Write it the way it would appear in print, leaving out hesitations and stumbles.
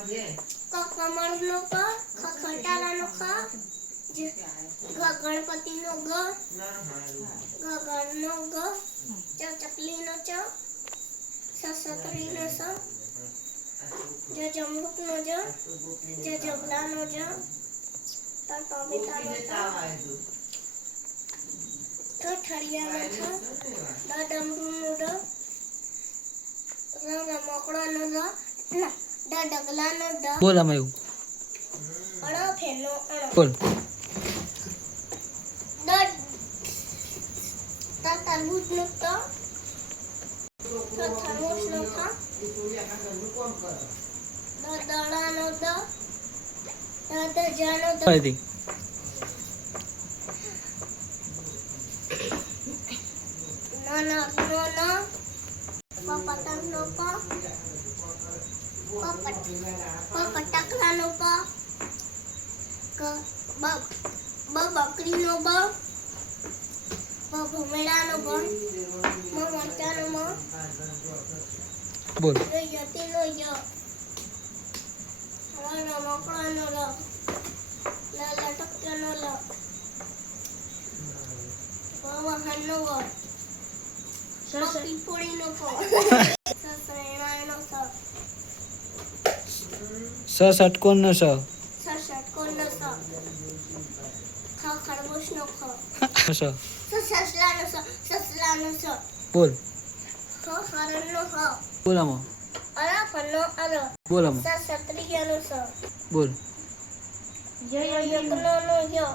ક કમળનો ક, ખ ખટારાનો ખ, જ ગણપતિનો ગ, ગ ગણનો ગ, ચ ચકલીનો ચ, સ સતરીનો સ, જ જમરૂકનો જ, જ જબલાનો જ, ત ટોમેટાનો ત, ઠ ઠળિયાનો ઠ, ડ ડમરૂનો ડ, ર રમકડાનો ર, ડ ડગલાનો ડ, બોલ આમાં એવું અણ ફેરનો અણ, બોલ દ ત તરબૂચનો ત, થ થર્મોસનો થ, દ દડાનો દ, દ ધજાનો દ, ફરીથી ન ન નો ન, પ પતંગનો પ, પ પટકલાનો પ, ક બ બ બકરીનો બ, બ ભમેડાનો બ, મ મરચાનો મ, બોલ ય યતીનો ય, ર રમકડાનો ર, લ લટક્યાનો લ, વ વાહનનો વ, પ પીપોળીનો પ, સ શેણાયનો સ, સ ષટકોણનો સ, સ ષટકોણનો સ, ખ ખરગોશનો ખ, સ સસલાનો સ, સસલાનો સ, બોલ હ હરણનો હ, બોલ આમાં અરફનો અર, બોલ આમાં સ સત્રિયાનો સ, બોલ ય યજ્ઞનો ય,